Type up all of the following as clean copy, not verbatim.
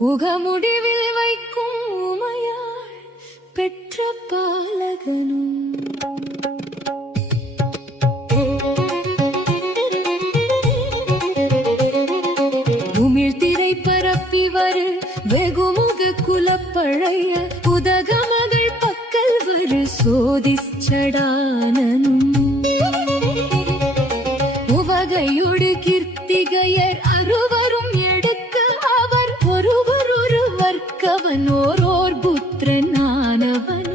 உகமுடிவில் வைக்கும் உமையாள் பெற்ற பாலகனும் உமிழ்திரை பரப்பி வரு வெகுமுக குலப்பழைய உதக மகள் பக்கல் வரு சோதிச்சடானனும் உவகையுடு கீர்த்திகையர் அருவரும் எடுக்க அவர் ஒருவர் ஒருவர்க்கவன் ஓரோர் புத்திரனானவனும்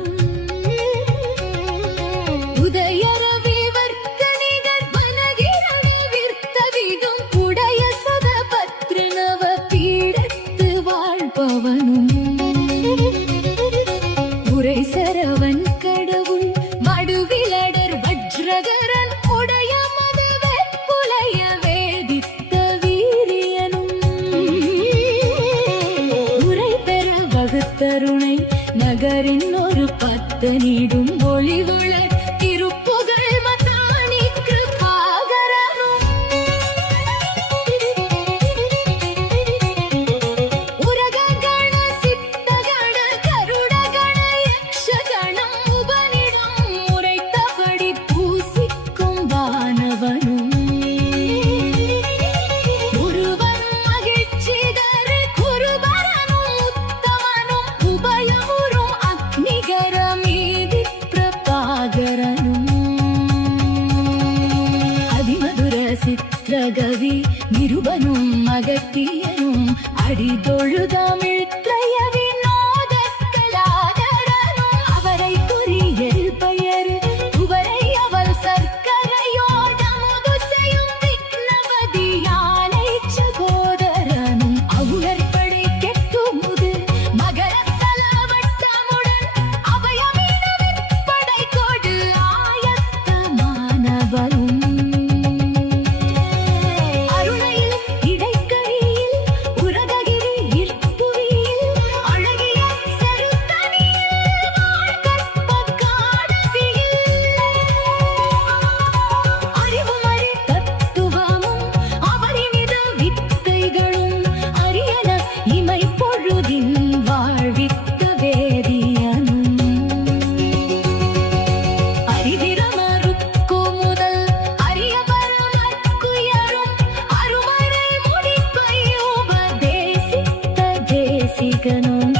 உதயரவி வர்க்கணிகர் வனகிரணி விர்த்தவிடும் உடைய சத பத்ரினவ பீடத்து வாழ்பவனும் உரை சரவன் கடவுள் மடுவிலடர் வஜ்ரகரன் உடைய மதவெப்புலைய வேதித்த வீரியனும் உரை பெற வகுத்தருணை நகரின் ஒரு பத்தனிடும் ஒளிவுளர் திருப்புகழ் மதானி கிருபாகரனும் உரகண சித்தகண கருடகண யக்ஷகணம் உபனிடம் உரைத்தபடி பூசிக்கும் வானவனும் ஒருவன் மகிழ்ச்சிதரு குருபரனும் உத்தமனும் உபயமுறும் அக்னிகர மீதி பிரபாகரனும் அதிமதுர சித்திரகவி நிருபனும் அகத்தியனும் அடிதொழுதமிழ் த்லய வினோத கலாதரனும் அவரை குறியல் பெயர் உவரை அவள் சர்க்கரையோடமுது செய்யும் விக்னபதி யானை சகோதரனும் அவுணர்படை கெட்டுமுது மகர சலவட்டமுடன் அபயமினவிற் படை கொடு ஆயத்தமானவரும் அருணையில் இடைக்கழியில் உரதகிரி இற்புவியில் அழகிய செருத்தனியில் வாழ்கற்பகாடவியில் அறிவுமறை தத்துவமும் அபரிமித வித்தைகளும் அரியன இமை பொழுதின் வாழ்வித்த வேதியனும் அறிவிரமருக்கோ முதல் அரியபரமற்குயரும் அருமறை முடிப்பை உபதேசித்த தேசிகனும்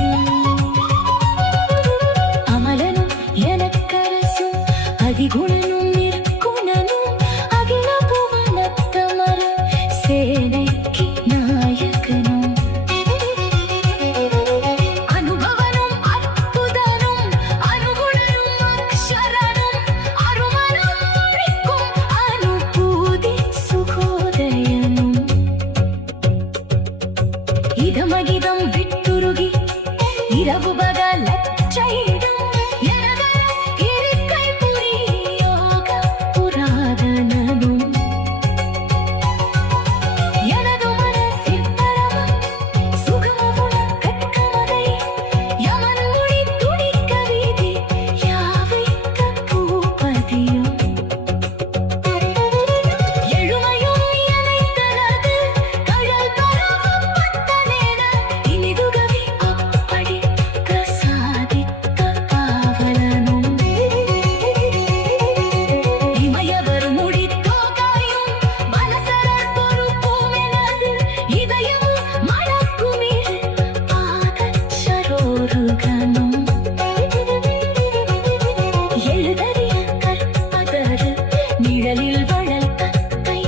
அமலனும் எனக்கரசும் அதிகுணனும் நிற்குணனும் அகில புவனத்தமர சேனைக்கு நாயகனும் அனுபவனும் அற்புதனும் அனுகுணனும் அக்ஷரனும் அருமனும் மொழிக்கும் அனுபூதி சுகோதயனும் இதமகிதம் விட்டுருகி இரவு பகலற்றையிடும் எனதர இருக்கை புரியோக புராதனனும் எனது மனசில் பரம சுகமவுண கற்கமதை யமன் மொழி துணிக்க வீதி யாவைக்க பூபதியும் எழுமையும் இணைத்தனது கழல் பரவப்பட்டனேன இனிதுகவி அப்படி பிரசாதித்த பாவலனும் இமயவர் முடித்தோகாயும் பலசரர் பொறுப்போமெனது இதயமும் மணக்குமிழ் பாதச்சரோருகனும் எழுதறிய கற்பதரு நிழலில் வளல் தத்தை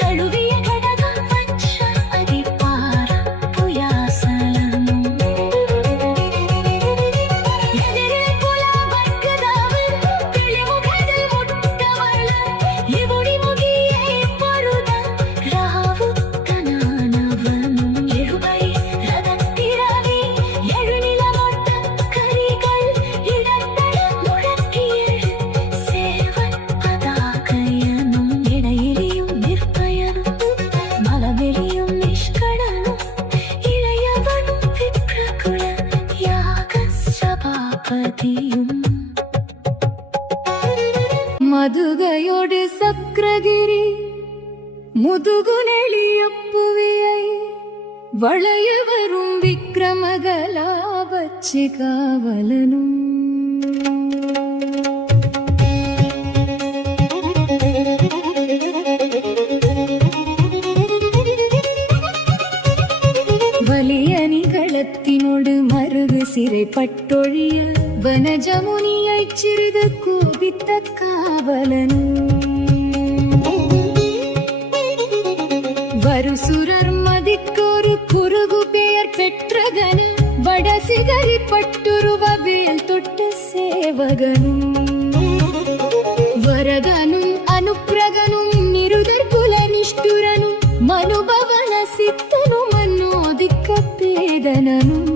தழுவிய கடக வச்ச அதிபார புயாசலனும் எதிரில் புலவர்க்குதவர் பிழிமுகதில் முட்டவள இவுடி முகியை பொருத ராவுத்தனானவனும் எழுபை ரதத்திரவி எழுநிலமொட்ட கரிகள் இடத்தட முழக்கியழு சேவல் பதாகையனும் இடையிலியும் நிற்பயனும் மலமெலியும் நிஷ்கடனும் இளையவனும் விப்ரகுல யாக சபாபதியும் மதுகையோடு சக்கரகிரி முதுகுநெளியப்புவியை വളയവരും വിക്രമകലാപച്ച് കാവലനും വലിയനികളത്തിനോട് മറുകു സിறைப்பட்டொழிய വനജമുനിயை சிறிது கோபித்த காவலனும் வருசுரர் மதிக்கொரு குறுகு பெயர் பெற்றகன வடசிகரி பட்டுருவ வேல் தொட்ட சேவகனும் வரதனும் அனுப்பிரகனும் நிருதர் குல நிஷ்டுரனும் மனுபவன சித்தனும் மன்னோதிக்க பேதனனும்